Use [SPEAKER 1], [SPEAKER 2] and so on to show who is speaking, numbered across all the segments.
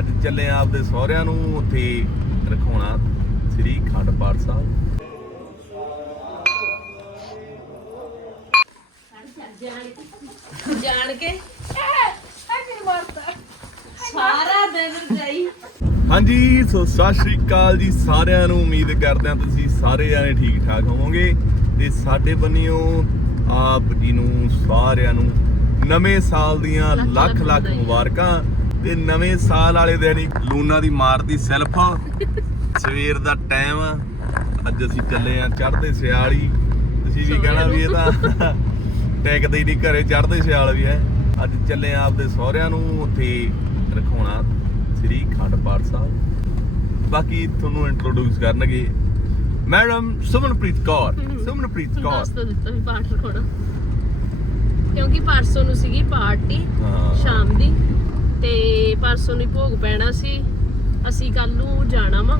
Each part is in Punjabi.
[SPEAKER 1] ਅੱਜ ਚੱਲੇ ਆਂ ਆਪਦੇ ਸਹੁਰਿਆਂ ਨੂੰ ਉੱਥੇ ਰਖਾਉਣਾ ਸ੍ਰੀ ਖੰਡ ਪਾਠ ਸਾਹਿਬ।
[SPEAKER 2] ਜਾਣ ਕੇ? ਸਾਰਾ ਦਿਨ ਗਈ
[SPEAKER 1] ਹਾਂਜੀ ਸੋ ਸਤਿ ਸ਼੍ਰੀ ਅਕਾਲ ਜੀ ਸਾਰਿਆਂ ਨੂੰ। ਉਮੀਦ ਕਰਦੇ ਹਾਂ ਤੁਸੀਂ ਸਾਰੇ ਜਾਣੇ ਠੀਕ ਠਾਕ ਹੋਵੋਗੇ ਤੇ ਸਾਡੇ ਬੰਨਿਓ ਆਪ ਜੀ ਨੂੰ ਸਾਰਿਆਂ ਨੂੰ ਨਵੇਂ ਸਾਲ ਦੀਆਂ
[SPEAKER 2] ਲੱਖ
[SPEAKER 1] ਲੱਖ। ਮੁਬਾਰਕਾਂ। ਤੇ ਨਵੇਂ ਸਾਲ ਵਾਲੇ ਦਿਨ ਹੀ ਲੂਨਾ ਦੀ ਮਾਰਦੀ ਸੈਲਫ। ਸਵੇਰ ਦਾ ਟਾਈਮ। ਅੱਜ ਅਸੀਂ ਚੱਲੇ ਆ ਚੜ੍ਹਦੇ ਸਿਆਲੀ ਤੁਸੀਂ ਵੀ ਕਹਿਣਾ ਵੀ ਇਹ ਤਾਂ ਟੈਕਦੇ ਹੀ ਨਹੀਂ ਘਰੇ ਚੜ੍ਹਦੇ ਸਿਆਲ ਵੀ ਹੈ। ਅੱਜ ਚੱਲੇ ਆ ਆਪਦੇ ਸਹੁਰਿਆਂ ਨੂੰ ਉੱਥੇ ਰਖਾਉਣਾ ਸ੍ਰੀ ਖੰਡ ਪਾਠ ਸਾਹਿਬ। ਬਾਕੀ ਤੁਹਾਨੂੰ ਇੰਟਰੋਡਿਊਸ ਕਰਨਗੇ ਮੈਡਮ ਸੁਮਨਪ੍ਰੀਤ ਕੌਰ। ਸੁਮਨਪ੍ਰੀਤ ਕੌਰ।
[SPEAKER 2] ਦੱਸ ਦਿੱਤਾ ਵੀ ਪਾਠ ਰਖਾਉਣਾ। ਕਿਉਂਕਿ ਪਰਸੋਂ ਨੂੰ ਸੀਗੀ ਪਾਰਟੀ
[SPEAKER 1] ਹਾਂ।
[SPEAKER 2] ਸ਼ਾਮ ਦੀ। ਤੇ ਪਰਸੋਂ ਨੂੰ ਭੋਗ ਪੈਣਾ ਸੀ। ਅਸੀਂ ਕੱਲ ਨੂੰ ਜਾਣਾ ਵਾ।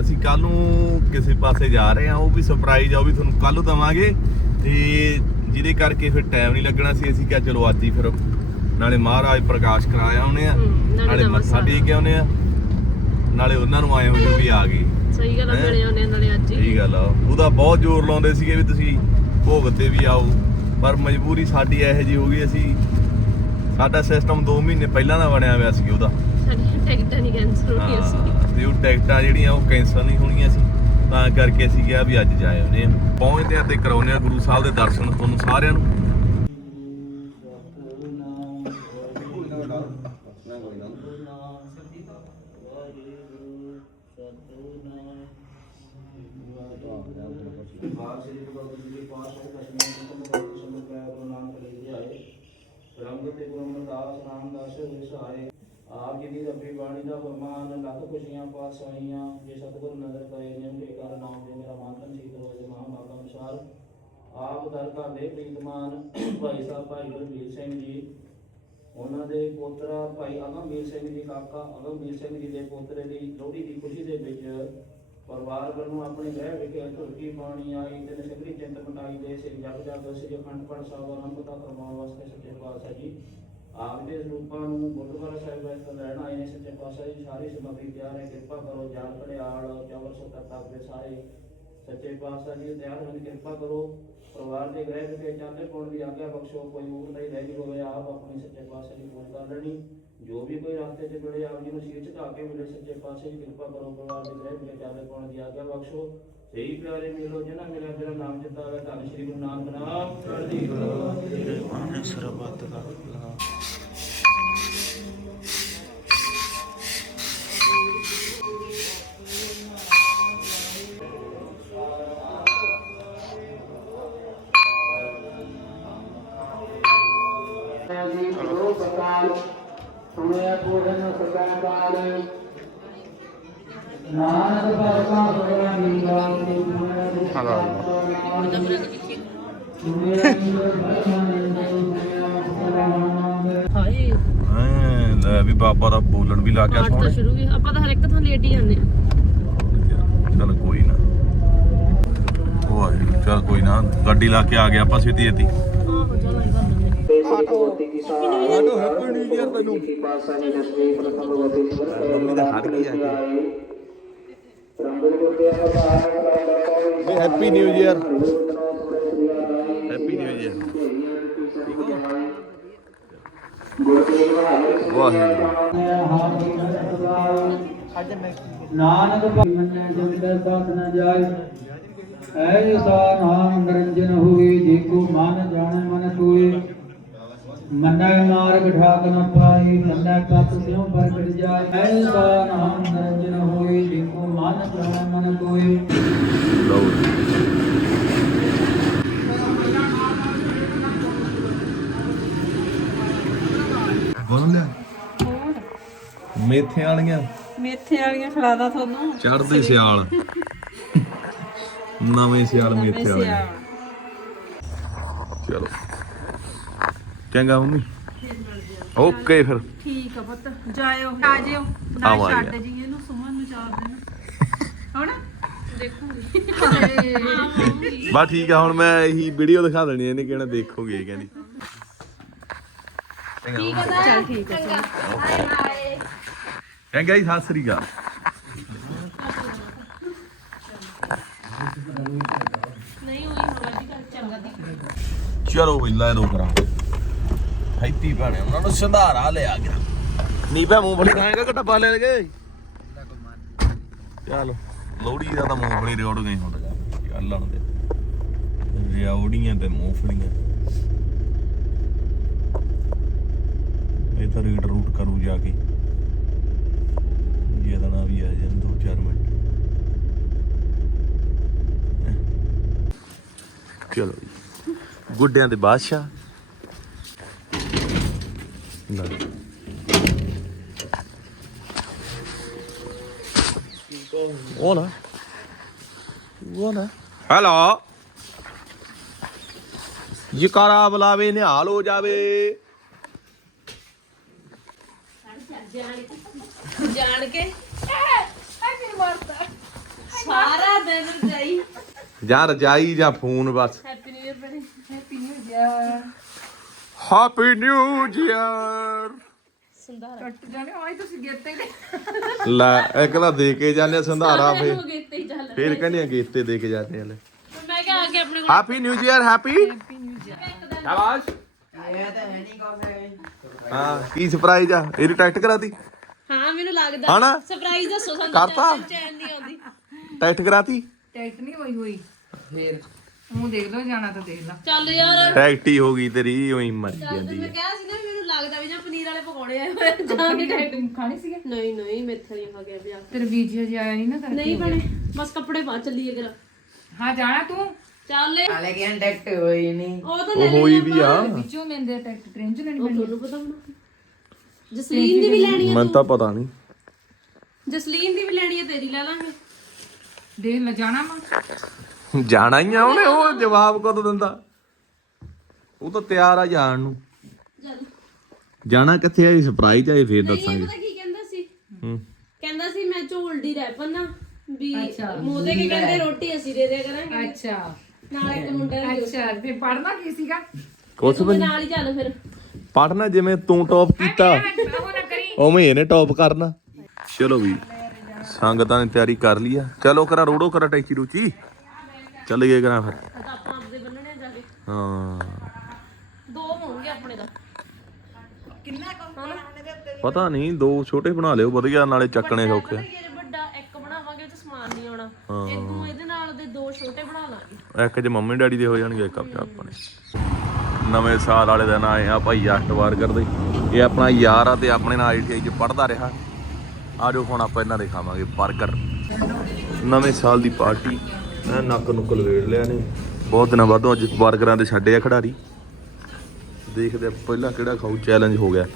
[SPEAKER 1] ਅਸੀਂ ਕੱਲ ਨੂੰ ਕਿਸੇ ਪਾਸੇ ਜਾ ਰਹੇ ਹਾਂ ਉਹ ਵੀ ਸਰਪ੍ਰਾਈਜ਼ ਆ ਉਹ ਵੀ ਤੁਹਾਨੂੰ ਕੱਲ ਨੂੰ ਦਵਾਂਗੇ। ਤੇ ਜਿਹਦੇ ਕਰਕੇ ਫਿਰ ਟਾਈਮ ਨਹੀਂ ਲੱਗਣਾ ਸੀ ਅਸੀਂ ਕਿਹਾ ਚਲੋ ਅੱਜ ਹੀ ਫਿਰ ਨਾਲੇ ਮਹਾਰਾਜ ਪ੍ਰਕਾਸ਼ ਕਰਾਇਆ ਆਉਨੇ ਆ
[SPEAKER 2] ਨਾਲੇ
[SPEAKER 1] ਮੱਥਾ। ਟੇਕ ਕੇ ਆਉਨੇ ਆ। ਨਾਲੇ ਉਹਨਾਂ ਨੂੰ ਆਏ ਹੋ ਜੋ ਵੀ ਆ ਗਏ।
[SPEAKER 2] ਸਹੀ ਗੱਲ ਆ? ਮਿਲੇ ਉਹਨੇ ਨਾਲੇ ਅੱਜ ਹੀ।
[SPEAKER 1] ਸਹੀ ਗੱਲ ਆ। ਉਹਦਾ ਬਹੁਤ ਜ਼ੋਰ ਲਾਉਂਦੇ ਸੀਗੇ ਵੀ ਤੁਸੀਂ ਭੋਗ ਤੇ ਵੀ ਆਓ ਪਰ ਮਜਬੂਰੀ ਸਾਡੀ ਇਹੋ ਜੀ ਹੋ ਗਈ ਅਸੀਂ ਸਾਡਾ ਸਿਸਟਮ 2 ਮਹੀਨੇ ਪਹਿਲਾਂ ਦਾ ਬਣਿਆ ਹੋਇਆ ਸੀ ਉਹਦਾ।
[SPEAKER 2] ਸਾਡੀਆਂ ਟਿਕਟਾਂ ਨਹੀਂ ਕੈਂਸਲ ਹੋ ਗਈਆਂ ਸੀ।
[SPEAKER 1] ਹਾਂ, ਤੇ ਉਹ ਟਿਕਟਾਂ ਜਿਹੜੀਆਂ ਉਹ ਕੈਂਸਲ ਨਹੀਂ ਹੋਣੀਆਂ ਸੀ। ਤਾਂ ਕਰਕੇ ਅਸੀਂ ਕਿਹਾ ਵੀ ਅੱਜ ਜਾਏ ਆ ਪਹੁੰਚਦੇ ਆ ਤੇ ਕਰਾਉਂਦੇ ਆ ਗੁਰੂ ਸਾਹਿਬ ਦੇ ਦਰਸ਼ਨ ਤੁਹਾਨੂੰ ਸਾਰਿਆਂ ਨੂੰ।
[SPEAKER 3] ਤੇ ਗੁਰੂ ਅਮਰਦਾਸ ਰਾਮਦਾਸ ਹੋਏ ਸਹਾਰੇ ਆਪ ਜੀ ਦੀ ਰੱਬੀ ਬਾਣੀ ਦਾ ਫਰਮਾਨ, ਲੱਖ ਖੁਸ਼ੀਆਂ ਪਾਸ ਹੋਈਆਂ ਜੇ ਸਤਿਗੁਰ ਨਜ਼ਰ ਕਰੇ ਨਿਮ ਕੇ ਕਰ ਨਾਮ ਦੇ ਮੇਰਾ ਮਾਤਨ ਸੀ ਕਰੋ ਜੇ ਮਹਾ ਮਾਤਾ ਅਨੁਸਾਰ ਆਪ ਦਰ ਘਰ ਦੇ ਪ੍ਰੀਤਮਾਨ ਭਾਈ ਸਾਹਿਬ, ਭਾਈ ਗੁਰਵੀਰ ਸਿੰਘ ਜੀ, ਉਹਨਾਂ ਦੇ ਪੋਤਰਾ ਭਾਈ ਅਗਮਵੀਰ ਸਿੰਘ ਜੀ, ਕਾਕਾ ਅਗਮਵੀਰ ਸਿੰਘ ਜੀ ਦੇ ਪੋਤਰੇ ਦੀ ਲੋਹੜੀ ਦੀ ਖੁਸ਼ੀ ਦੇ ਵਿੱਚ ਪਰਿਵਾਰ ਵੱਲੋਂ ਆਪਣੇ ਗ੍ਰਹਿ ਵਿਖੇ ਧੁਰਕੀ ਪਾਣੀ ਆਈ, ਤੇ ਨਸ਼ਗਰੀ ਚਿੰਤ ਮਟਾਈ ਦੇ ਸੇ ਜਗ ਜਗ ਸੇ ਅਖੰਡ ਪਾਠ ਸਾਹਿਬ ਆਰੰਭਤਾ ਕਰਵਾਉਣ ਵਾਸਤੇ ਸੱਚੇ ਪਾਤਸ਼ਾਹ ਜੀ। ਆਪ ਦੇ ਰੂਪਾਂ ਨੂੰ ਗੁਰਦੁਆਰਾ ਸਾਹਿਬ ਵਿੱਚ ਲੈਣ ਆਏ ਨੇ ਸੱਚੇ ਪਾਤਸ਼ਾਹ ਜੀ, ਸਾਰੀ ਸਮੱਗਰੀ ਤਿਆਰ ਹੈ, ਕਿਰਪਾ ਕਰੋ, ਜਾਲ ਘੜਿਆਲ ਚੌਰ ਸੱਤਰ ਤੱਕ ਦੇ ਸਾਰੇ ਸੱਚੇ ਪਾਤਸ਼ਾਹ ਜੀ, ਤਿਆਰ ਹੋਣ ਕਿਰਪਾ ਕਰੋ। ਪਰਿਵਾਰ ਦੇ ਗ੍ਰਹਿ ਵਿਖੇ ਚਾਹਤੇ ਕੋਣ ਦੀ ਆਗਿਆ ਬਖਸ਼ੋ, ਕੋਈ ਮੂਰ ਨਹੀਂ ਰਹਿ ਗਈ ਹੋਵੇ, ਆਪ ਆਪਣੀ ਸੱਚੇ ਪਾਤਸ਼ਾਹ ਦੀ ਪੂਜ ਕਰ ਲੈਣੀ। ਜੋ ਵੀ ਕੋਈ ਰਸਤੇ 'ਚ ਮਿਲੇ ਆਪ ਜੀ ਨੂੰ ਸੀਟ ਝੁਕਾ ਕੇ ਮਿਲੇ, ਸੱਚੇ ਪਾਤਸ਼ਾਹ ਜੀ ਕਿਰਪਾ ਕਰੋ, ਪਰਿਵਾਰ ਦੇ ਗ੍ਰਹਿ ਵਿਖੇ ਚਾਹਤੇ ਕੋਣ ਦੀ ਆਗਿਆ ਬਖਸ਼ੋ। ਸਹੀ ਪਿਆਰੇ ਮਿਲੋ ਜਿਹਨਾਂ ਮੇਰਾ ਤੇਰਾ ਨਾਮ ਜਿੱਤਾ ਹੋਵੇ ਧੰਨ ਸ਼੍ਰੀ ਗੁਰੂ ਨਾਨਕ ਨਾਮ। ਚੜ੍ਹਦੀ ਕਲਾ
[SPEAKER 4] ਸਰਬੱਤ ਦਾ
[SPEAKER 3] ਸਕਾਲ ਨਾਨਕ ਭਗਤਾ ਸੁਣਾ ਨੀਗਾ
[SPEAKER 2] ਹਾਏ
[SPEAKER 1] ਐਂ ਲੈ ਵੀ ਬਾਬਾ ਦਾ ਬੋਲਣ ਵੀ ਲੱਗ ਗਿਆ
[SPEAKER 2] ਪਾਠ ਤਾਂ
[SPEAKER 1] ਸੋਹਣੇ।
[SPEAKER 2] ਸ਼ੁਰੂ ਵੀ ਆਪਾਂ ਤਾਂ ਹਰ ਇੱਕ ਥਾਂ ਲੇਟ ਹੀ ਜਾਂਦੇ ਆ।
[SPEAKER 1] ਚਲ ਕੋਈ ਨਾ। ਉਹ ਆਏ ਚਲ ਕੋਈ ਨਾ। ਗੱਡੀ ਲਾ ਕੇ ਆ ਗਿਆ ਆਪਾਂ ਛੇਤੀ ਛੇਤੀ
[SPEAKER 2] ਆਹੋ ਚੱਲ ਆਈ ਕਰ ਲੈਂਦੇ
[SPEAKER 1] ਆਟੋ ਹੈਪੀ ਨਿਊ ਇਅਰ ਤੈਨੂੰ ਮੰਮੀ ਦਾ ਹੱਥ ਕੀ ਆ। ਵੀ happy new year happy new year Waheguru.
[SPEAKER 3] Nanak ਮੰਨੇ ਜੁਗਤ ਸਾਥ ਨ ਜਾਏ। ਐਸਾ ਨਾਮ ਨਿਰੰਜਨ ਹੋਈ ਦੇਖੋ ਮਨ ਜਾਣੇ ਮਨ ਕੋਏ ਮੰਨੈ ਮਾਰਗ ਠਾਕ ਨ ਪਾਈ ਮੰਨੈ ਕਤ ਸਿਉ ਪ੍ਰਗਟ ਜਾਏ। ਐਸਾ ਨਾਮ ਨਿਰੰਜਨ ਹੋਈ ਦੇਖੋ ਮਨ ਜਾਣੇ ਮਨ ਕੋਏ।
[SPEAKER 1] ਲਓ ਜੀ। ਬੋਲ ਲੈ ਮੇਥੇ ਵਾਲੀਆਂ?
[SPEAKER 5] ਮੇਥੇ ਵਾਲੀਆਂ ਖਿਲਾਦਾ ਤੁਹਾਨੂੰ।
[SPEAKER 1] ਚੜ੍ਹਦੇ ਸਿਆਲ। ਨਵੇਂ ਸਿਆਲ ਮੇਥੇ ਵਾਲੇ
[SPEAKER 5] ਸਿਆਲ।
[SPEAKER 1] ਚਲੋ। ਚੰਗਾ ਮੰਮੀ। ਓਕੇ ਫਿਰ।
[SPEAKER 5] ਠੀਕ ਆ ਪੁੱਤ ਜਾਇਓ। ਆ ਜਿਓ। ਨਾਲ
[SPEAKER 1] ਆਵਾਂਗੇ।
[SPEAKER 5] ਛੱਡ ਜੀ ਇਹਨੂੰ ਸੁਮਨ ਨੂੰ ਚਾਰ ਦਿਨ। ਹੁਣ ਦੇਖੂਗੀ।
[SPEAKER 1] ਬਾ ਠੀਕ ਆ ਹੁਣ ਮੈਂ ਇਹੀ ਵੀਡੀਓ ਦਿਖਾ ਦੇਣੀ ਇਹਨੇ ਕਹਿਣਾ ਦੇਖੋਗੇ ਇਹ ਕਹਿੰਦੀ।
[SPEAKER 5] ਚੱਲ ਠੀਕ ਆ ਚੰਗਾ।
[SPEAKER 1] ਕਹਿੰਗਾ ਜੀ ਸਤਿ ਸ੍ਰੀ ਅਕਾਲ।
[SPEAKER 2] ਨਹੀਂ ਹੋਈ ਹਵਾ ਦੀ ਗੱਲ ਚੰਗਾ ਦੀ
[SPEAKER 1] ਚਲੋ ਵੀ ਲੈ ਦੋ ਕਰਾਂ ਹੈਪੀ ਭੈਣੇ ਉਹਨਾਂ ਨੂੰ ਸੰਧਾਰਾ ਲਿਆ ਗਿਆ। ਨੀ ਭੈ ਮੂੰਗਫਲੀ ਖਾਏਗਾ ਕਿ ਡੱਬਾ ਲੈ ਗਏ ਚਲ। ਲੋੜੀ ਦਾ ਤਾਂ ਮੂੰਗਫਲੀ ਰਿਓੜ ਗਈ ਹੁਣ ਚੱਲਣ ਦੇ ਰਿਓੜੀਆਂ ਤੇ ਮੂੰਗਫਲੀਆਂ। ਇਹ ਤਾਂ ਰੀਡ ਰੂਟ ਕਰੂ ਜਾ ਕੇ। ਜਿਹਦਾ ਨਾ ਵੀ ਆ ਜਾਣ ਦੋ ਚਾਰ ਮਿੰਟ। ਚਲੋ ਜੀ। ਗੁੱਡਿਆਂ ਦੇ ਬਾਦਸ਼ਾਹ। ਲੈ ਉਹ ਨਾ ਉਹ ਨਾ ਹੈਲੋ ਜਿਕਾਰਾ ਬੁਲਾਵੇ ਨਿਹਾਲ ਹੋ ਜਾਵੇ
[SPEAKER 2] ਜਾਣ ਕੇ ਸਾਰਾ ਦਿਨ ਜਾਈ
[SPEAKER 1] ਜਾਂ ਰਜਾਈ ਜਾਂ ਫੋਨ ਬਸ
[SPEAKER 2] ਹੈਪੀ ਨਿਊ ਇਅਰ ਬਣੇ
[SPEAKER 5] happy new year
[SPEAKER 1] happy new year
[SPEAKER 2] ਸੰਧਾਰਾ
[SPEAKER 5] ਟੁੱਟ ਜਾਣੇ ਆਈ ਤੁਸੀਂ ਗਿਰਤੇ ਨੇ
[SPEAKER 1] ਲੈ ਇੱਕ ਤਾਂ ਦੇ ਕੇ ਜਾਂਦੇ ਆ ਸੰਧਾਰਾ ਫੇ
[SPEAKER 2] ਹੋ ਗਏ ਤੇ ਹੀ ਚੱਲ
[SPEAKER 1] ਫੇਰ ਕਹਿੰਦੇ ਗੀਤੇ ਦੇ ਕੇ ਜਾਂਦੇ ਆ ਲੈ
[SPEAKER 2] ਮੈਂ ਕਿਹਾ ਆ ਕੇ ਆਪਣੇ ਕੋਲ
[SPEAKER 1] ਹੈਪੀ ਨਿਊ ਈਅਰ ਹੈਪੀ ਸ਼ਾਬਾਸ਼ ਹਾਂ ਕੀ ਸਰਪ੍ਰਾਈਜ਼ ਆ ਇਹਦੀ ਟੈਕਟ ਕਰਾਤੀ
[SPEAKER 2] ਹਾਂ ਮੈਨੂੰ ਲੱਗਦਾ
[SPEAKER 1] ਹਨਾ?
[SPEAKER 2] ਸਰਪ੍ਰਾਈਜ਼ ਦੱਸੋ ਸਾਨੂੰ
[SPEAKER 1] ਕਰਤਾ?
[SPEAKER 2] ਚੈਨ- ਚੈਨ ਨਹੀਂ ਆਉਂਦੀ
[SPEAKER 1] ਟੈਕਟ ਕਰਾਤੀ
[SPEAKER 5] ਟੈਕਟ ਨਹੀਂ ਹੋਈ ਹੋਈ ਫੇਰ ਉਹ ਦੇਖ ਲਓ ਜਾਣਾ ਤਾਂ ਦੇਖ ਲਓ
[SPEAKER 2] ਚੱਲ ਯਾਰ।
[SPEAKER 1] ਟੈਕਟੀ ਹੋ ਗਈ ਤੇਰੀ ਉਹੀ ਮਰ ਜਾਂਦੀ
[SPEAKER 2] ਮੈਂ
[SPEAKER 1] ਹੈ।
[SPEAKER 2] ਕਿਹਾ ਸੀ ਨਾ ਵੀ ਮੈਨੂੰ ਲੱਗਦਾ ਵੀ ਜਾਂ ਪਨੀਰ ਵਾਲੇ ਪਕੌੜੇ ਆਏ ਹੋਏ ਆ, ਜਾਂ ਵੀ ਟੈਟ
[SPEAKER 5] ਖਾਣੇ ਸੀਗੇ?
[SPEAKER 2] ਨਹੀਂ ਨਹੀਂ ਮੇਥੇ ਨਹੀਂ ਖਾ ਗਿਆ ਵਿਆਹ
[SPEAKER 5] ਤੇਰੇ ਵੀਰ ਜੀ ਆਇਆ ਨਹੀਂ ਨਾ ਕਰਕੇ।
[SPEAKER 2] ਨਹੀਂ ਬਣੇ ਬਸ ਕੱਪੜੇ ਪਾ ਚੱਲੀਏ ਕਰ
[SPEAKER 5] ਹਾਂ ਜਾਣਾ ਤੂੰ?
[SPEAKER 2] ਚੱਲ ਏ।
[SPEAKER 4] ਹਾਲੇ ਕਿ ਡੈਕਟ ਹੋਈ ਨਹੀਂ
[SPEAKER 2] ਉਹ ਤਾਂ ਲੈ
[SPEAKER 1] ਉਹ ਹੋਈ ਵੀ ਆ।
[SPEAKER 5] ਵਿੱਚੋਂ ਮੈਂਦੇ ਟੈਕਟ ਟ੍ਰੇਨ ਚ ਲੈਣੀ
[SPEAKER 2] ਉਹ ਤੁਹਾਨੂੰ ਪਤਾ ਹੋਣਾ। ਜਸਲੀਨ ਦੀ ਵੀ ਲੈਣੀ ਹੈ
[SPEAKER 1] ਮੈਨੂੰ ਤਾਂ ਪਤਾ ਨਹੀਂ
[SPEAKER 2] ਜਸਲੀਨ ਦੀ ਵੀ ਲੈਣੀ ਹੈ ਤੇਰੀ ਲੈ ਲਾਂਗੇ।
[SPEAKER 5] ਦੇਖ ਲੈ ਜਾਣਾ ਮਾਂ।
[SPEAKER 1] ਜਾਣਾ ਹੀ ਆ ਉਹਨੇ ਉਹ ਜਵਾਬ ਕਦੋਂ ਦਿੰਦਾ? ਉਹ ਤਾਂ ਤਿਆਰ ਆ ਜਾਣ ਨੂੰ। ਜਾਣਾ। ਕਿੱਥੇ ਆ ਸਰਪ੍ਰਾਈਜ਼ ਆ ਇਹ ਫੇਰ
[SPEAKER 2] ਨਹੀਂ ਇਹ
[SPEAKER 1] ਦੱਸਾਂਗੇ।
[SPEAKER 2] ਪਤਾ ਕੀ ਕਹਿੰਦਾ ਸੀ?
[SPEAKER 1] ਹੂੰ।
[SPEAKER 2] ਕਹਿੰਦਾ ਸੀ ਮੈਂ ਝੋਲਦੀ ਰਹਿ ਪੰਨਾ ਵੀ ਮੂੰਹ ਦੇ ਕੇ ਕਹਿੰਦੇ ਰੋਟੀ ਅਸੀਂ ਦੇ ਦਿਆ ਕਰਾਂਗੇ।
[SPEAKER 5] ਅੱਛਾ।
[SPEAKER 2] ਨਾਲ ਇੱਕ ਮੁੰਡਾ ਵੀ
[SPEAKER 5] ਅੱਛਾ ਫੇਰ ਪੜਨਾ ਕੀ ਸੀਗਾ?
[SPEAKER 1] ਕੁਛ
[SPEAKER 2] ਤੂੰ ਵੀ ਨਾਲ ਹੀ ਚੱਲ ਫਿਰ।
[SPEAKER 1] ਪੜਨਾ ਜਿਵੇਂ ਤੂੰ ਟੌਪ ਕੀਤਾ।
[SPEAKER 5] ਉਹ ਨਾ ਕਰੀ।
[SPEAKER 1] ਉਵੇਂ ਇਹਨੇ ਟੌਪ ਕਰਨਾ। ਚਲੋ ਵੀ ਸੰਗਤਾਂ ਨੇ ਤਿਆਰੀ ਕਰ ਲਈ ਆ। ਚਲੋ ਕਰਾ ਰੋੜੋ ਕਰਾ ਟੈਚੀ ਰੂਚੀ। ਚੱਲ ਗਏ ਕਰਾਂ ਫਿਰ।
[SPEAKER 2] ਤਾਂ ਆਪਾਂ ਆਪਦੇ ਬੰਨਣੇ ਆ ਜਾ ਕੇ।
[SPEAKER 1] ਹਾਂ।
[SPEAKER 2] ਦੋ ਹੋਣਗੇ ਆਪਣੇ ਦਾ
[SPEAKER 1] ਪਤਾ ਨਹੀਂ ਦੋ ਛੋਟੇ ਬਣਾ ਲਿਓ ਵਧੀਆ ਨਾਲੇ ਚੱਕਣੇ ਸੌਖੇ।
[SPEAKER 2] ਜੇ ਵੱਡਾ ਇੱਕ ਬਣਾਵਾਂਗੇ ਤੇ ਸਮਾਨ ਨਹੀਂ ਆਉਣਾ। ਇਦੋਂ ਇਹਦੇ ਨਾਲ ਦੇ ਦੋ ਛੋਟੇ ਬਣਾ ਲਾਂਗੇ।
[SPEAKER 1] ਇੱਕ ਜੇ ਮੰਮੀ ਡੈਡੀ ਦੇ ਹੋ ਜਾਣਗੇ ਇੱਕ ਆਪਣੇ ਆਪਣੇ। ਨਵੇਂ ਸਾਲ ਵਾਲੇ ਦਿਨ ਆਏ ਆ ਭਾਈ ਅਸ਼ਟਵਾਰ ਕਰਦੇ। ਇਹ ਆਪਣਾ ਯਾਰ ਆ ਤੇ ਆਪਣੇ ਨਾਲ ਆਈਟੀਆਈ ਚ ਪੜਦਾ ਰਿਹਾ। ਆਜੋ ਹੁਣ ਆਪਾਂ ਇਹਨਾਂ ਦੇ ਖਾਵਾਂਗੇ 버ਗਰ ਨਵੇਂ ਸਾਲ ਦੀ ਪਾਰਟੀ। ਐ ਨੱਕ ਨੁੱਕ ਲਵੇੜ ਲਿਆ ਨੇ। ਬਹੁਤ ਦਿਨਾਂ ਬਾਅਦੋਂ ਅੱਜ 버ਗਰਾਂ ਦੇ ਛੱਡੇ ਆ ਖਿਡਾਰੀ। ਦੇਖਦੇ ਆ ਪਹਿਲਾਂ ਕਿਹੜਾ ਖਾਊ ਚੈਲੰਜ ਹੋ ਗਿਆ।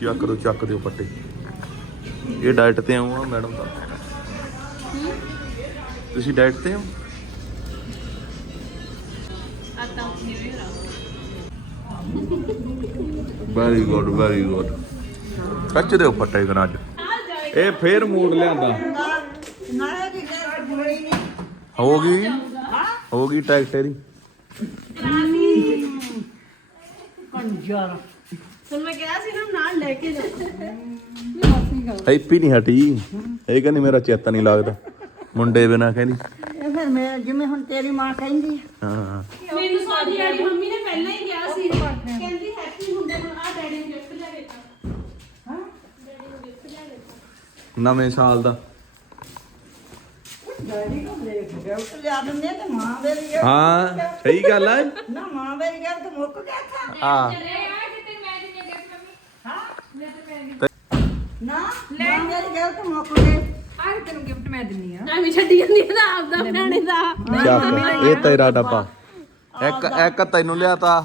[SPEAKER 1] ਚੱਕ ਦੋ, ਚੱਕ ਦਿਓ ਪੱਟੇ। ਇਹ ਡਾਈਟ ਤੇ ਆਉਂ ਆ ਮੈਡਮ ਦਾ ਤੁਸੀਂ ਡਾਈਟ ਤੇ ਹੋ ਵੈਰੀ ਗੁੱਡ ਵੈਰੀ ਗੁੱਡ ਕੱਚ ਦਿਓ ਪੱਟੇ ਕਰਾਂ ਅੱਜ। ਇਹ ਫੇਰ ਮੂਡ ਲਿਆਂਦਾ। ਹੋ ਗਈ? ਹੋ ਗਈ ਟੈਕਟ ਤੇਰੀ?
[SPEAKER 2] ਹੁਣ ਮੈਂ ਕਿਹਾ ਸੀ ਨਾ ਨਾਲ ਲੈ ਕੇ ਜਾ।
[SPEAKER 1] ਹੈਪੀ ਨਹੀਂ ਹਟੀ। ਇਹ ਕਹਿੰਦੀ ਮੇਰਾ ਚੇਤਾ ਨਹੀਂ ਲੱਗਦਾ। ਮੁੰਡੇ ਬਿਨਾ ਕਹਿੰਦੀ।
[SPEAKER 6] ਇਹ ਫਿਰ ਮੈਂ ਜਿਵੇਂ ਹੁਣ ਤੇਰੀ ਮਾਂ ਕਹਿੰਦੀ।
[SPEAKER 1] ਹਾਂ।
[SPEAKER 2] ਮੈਨੂੰ ਸਾਡੀ ਵਾਲੀ ਮੰਮੀ ਨੇ ਪਹਿਲਾਂ ਹੀ ਕਿਹਾ ਸੀ। ਕਹਿੰਦੀ ਹੈਪੀ ਹੁੰਦੇ ਨੂੰ ਆ ਡੈਡੀ ਨੂੰ ਗਿਫਟ ਲੈ ਕੇ ਦਿੱਤਾ ਹਾਂ। ਡੈਡੀ ਨੂੰ ਗਿਫਟ ਲੈ ਕੇ ਦਿੱਤਾ
[SPEAKER 1] ਨਵੇਂ ਸਾਲ ਦਾ।
[SPEAKER 6] ਡੈਡੀ ਨੂੰ ਦੇਖ ਗਿਫਟ ਲਿਆ ਦਿੰਦੇ ਤੇ ਮਾਂ ਦੇ ਲਈ gift-
[SPEAKER 1] ਹਾਂ ਸਹੀ ਗੱਲ ਆ।
[SPEAKER 6] ਨਾ ਮਾਂ ਦੇ ਗਿਫਟ ਮੁੱਕ ਗਿਆ ਥਾ
[SPEAKER 1] ਹਾਂ।
[SPEAKER 6] ਨਾ ਮਾਂ ਦੇ ਗਿਫਟ ਮੁੱਕ ਗਏ।
[SPEAKER 5] ਆਹ ਤੈਨੂੰ ਗਿਫਟ ਮੈਂ ਦਿੰਨੀ ਆ।
[SPEAKER 2] ਐਵੇਂ ਛੱਡੀ ਜਾਂਦੀ ਹੈ ਨਾ ਆਪਦਾ ਬਣਾਣੇ ਦਾ।
[SPEAKER 1] ਇਹ ਤੇਰਾ ਡੱਬਾ ਇੱਕ ਇੱਕ ਤੈਨੂੰ ਲਿਆਤਾ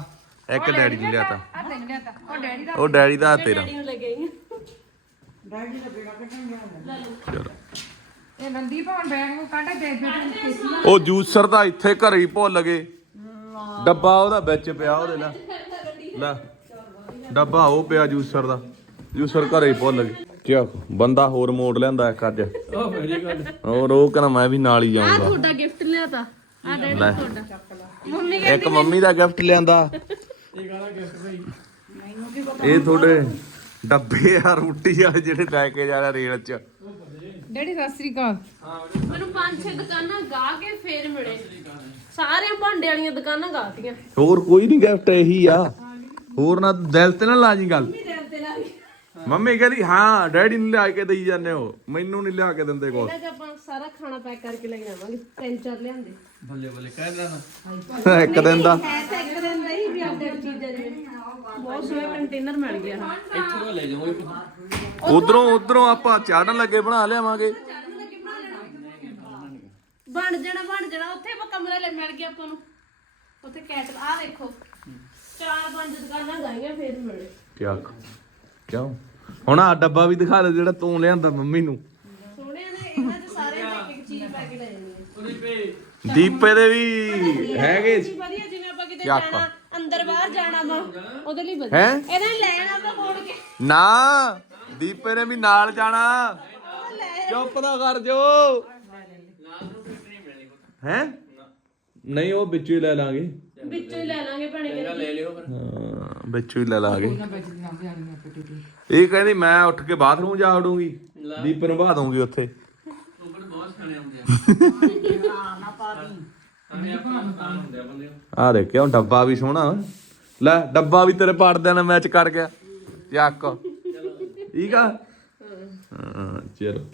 [SPEAKER 1] ਇੱਕ ਡੈਡੀ ਨੂੰ ਲਿਆਤਾ।
[SPEAKER 5] ਆ ਤੈਨੂੰ ਲਿਆਤਾ। ਉਹ ਡੈਡੀ ਦਾ
[SPEAKER 1] ਉਹ ਡੈਡੀ ਦਾ ਤੇਰਾ।
[SPEAKER 2] ਡੈਡੀ ਨੂੰ ਲੈ ਗਈ
[SPEAKER 1] ਚਲੋ।
[SPEAKER 5] ਇਹ ਨੰਦੀਪ ਹੁਣ ਬੈਗ ਨੂੰ ਕੱਢ ਦੇ ਦੇ
[SPEAKER 1] ਉਹ ਜੂਸਰ ਦਾ ਇੱਥੇ ਘਰੇ ਹੀ ਭੁੱਲ ਗਏ। ਡੱਬਾ ਉਹਦਾ ਵਿੱਚ ਪਿਆ ਉਹਦੇ ਨਾਲ। ਲੈ ਡੱਬਾ ਉਹ ਪਿਆ ਜੂਸਰ ਦਾ। ਜੂਸਰ ਘਰੇ ਹੀ ਭੁੱਲ ਗਏ। ਕਿਆ ਬੰਦਾ ਹੋਰ ਮੋੜ ਲਿਆਂਦਾ ਇੱਕ ਅੱਜ। ਉਹ ਮੇਰੀ ਗੱਲ। ਹੋਰ ਉਹ ਕਹਿੰਦਾ ਮੈਂ ਵੀ ਨਾਲ ਹੀ
[SPEAKER 2] ਆ
[SPEAKER 1] ਜਾਊਂਗਾ
[SPEAKER 2] ਤੁਹਾਡਾ ਗਿਫਟ ਲਿਆਤਾ। ਆ ਡੈਡੀ ਤੁਹਾਡਾ। ਮੰਮੀ
[SPEAKER 1] ਇੱਕ ਮੰਮੀ ਦਾ ਗਿਫਟ ਲਿਆਂਦਾ। ਇਹ ਤੁਹਾਡੇ ਡੱਬੇ ਆ ਰੋਟੀ ਆ ਜਿਹੜੇ ਲੈ ਕੇ ਜਾਣਾ ਰੇਲ 'ਚ।
[SPEAKER 5] ਡੈਡੀ ਸਤਿ ਸ੍ਰੀ ਅਕਾਲ।
[SPEAKER 2] ਮੈਨੂੰ ਪੰਜ ਛੇ ਦੁਕਾਨਾਂ ਗਾ ਕੇ ਫੇਰ ਮਿਲੇ। ਸਾਰਿਆਂ ਭਾਂਡੇ ਵਾਲੀਆਂ ਦੁਕਾਨਾਂ ਗਾਤੀਆਂ
[SPEAKER 1] ਹੋਰ ਕੋਈ ਨਹੀਂ ਗਿਫਟ ਇਹੀ ਆ। ਹੋਰ ਨਾ ਦਿਲ ਤੇ ਨਾ ਲਾ ਜੀ ਗੱਲ।
[SPEAKER 2] ਦਿਲ ਤੇ ਲਾ ਲਈ।
[SPEAKER 1] ਮੰਮੀ ਕਹਿੰਦੀ ਹਾਂ ਡੈਡੀ ਨੂੰ ਲਿਆ ਕੇ ਦੇਈ ਜਾਂਦੇ ਹੋ। ਮੈਨੂੰ ਨਹੀਂ ਲਿਆ ਕੇ ਦਿੰਦੇ ਕੋਲ
[SPEAKER 2] ਇਹਨਾਂ 'ਚ ਆਪਾਂ ਸਾਰਾ ਖਾਣਾ ਪੈਕ ਕਰਕੇ ਲੈ ਜਾਵਾਂਗੇ ਤਿੰਨ ਚਾਰ ਲਿਆਂਦੇ।
[SPEAKER 1] ਇੱਕ ਦਿਨ ਦਾ।
[SPEAKER 2] ਹੈ ਤਾਂ ਇੱਕ ਦਿਨ ਦਾ ਹੀ ਵੀ ਅਪਡੇਟ ਚੀਜ਼ਾਂ ਜਿਵੇਂ। ਬਹੁਤ ਸੋਹਣਾ ਕੰਟੇਨਰ ਮਿਲ ਗਿਆ ਹਾਂ
[SPEAKER 1] ਉਧਰੋਂ ਉਧਰੋਂ ਆਪਾਂ ਚਾੜਨ ਲੱਗੇ ਬਣਾ ਲਿਆਵਾਂਗੇ।
[SPEAKER 2] ਬਣ ਜਾਣਾ ਬਣ ਜਾਣਾ। ਉੱਥੇ ਆਪਾਂ ਕਮਰਾ ਲੈ ਮਿਲ ਗਿਆ ਆਪਾਂ ਨੂੰ। ਉੱਥੇ ਕੈਟਲ ਆ ਦੇਖੋ ਚਾਰ ਪੰਜ ਦੁਕਾਨਾਂ ਗਾਈਆਂ ਫੇਰ ਮਿਲੇ।
[SPEAKER 1] ਕਿਆ ਕਿਉਂ? ਹੁਣ ਆ ਡੱਬਾ ਵੀ ਦਿਖਾ ਦੇ ਜਿਹੜਾ ਤੂੰ ਲਿਆਂਦਾ ਮੰਮੀ ਨੂੰ।
[SPEAKER 2] ਸੋਹਣੇ ਨੇ ਇਹਨਾਂ 'ਚ ਸਾਰੇ ਇੱਕ ਇੱਕ ਚੀਜ਼ ਪਾ ਕੇ ਲੈ ਜਾਂਦੇ ਆ
[SPEAKER 1] ਦੀਪੇ ਦੇ ਵੀ ਹੈਗੇ।
[SPEAKER 2] ਜੀ ਵਧੀਆ ਜਿਵੇਂ ਆਪਾਂ ਕਿਤੇ। ਜਾਣਾ ਅੰਦਰ ਬਾਹਰ ਜਾਣਾ ਵਾ ਉਹਦੇ ਲਈ ਵਧੀਆ। ਨੇ ਲੈਣਾ ਆਪਾਂ ਮੋੜ ਕੇ
[SPEAKER 1] ਨਾ। ਦੀਪੇ ਨੇ ਵੀ ਨਾਲ ਜਾਣਾ। ਚੁੱਪ ਦਾ ਕਰ ਜੋ। ਹੈ? ਨਹੀਂ ਉਹ ਵਿੱਚੋਂ ਹੀ ਲੈ ਲਾਂਗੇ।
[SPEAKER 2] ਵਿੱਚੋਂ ਹੀ ਲੈ ਲਾਂਗੇ ਭੈਣੇ ਕਹਿੰਦੀ
[SPEAKER 1] ਹਾਂ ਵਿੱਚੋਂ ਹੀ ਲੈ ਲਾਂਗੇ। ਇਹ ਕਹਿੰਦੀ ਮੈਂ ਉੱਠ ਕੇ ਬਾਥਰੂਮ ਜਾ ਵੜੂੰਗੀ। ਦੀਪ ਨੂੰ ਬਾਹ ਦੂੰਗੀ ਉੱਥੇ। ਆ। ਦੇਖਿਓ ਡੱਬਾ ਵੀ ਸੋਹਣਾ। ਲੈ ਡੱਬਾ ਵੀ ਤੇਰੇ ਪਾੜਦਿਆਂ ਨਾਲ ਮੈਚ ਕਰ ਗਿਆ। ਚੱਕ ਠੀਕ ਆ ਹਾਂ ਚਲੋ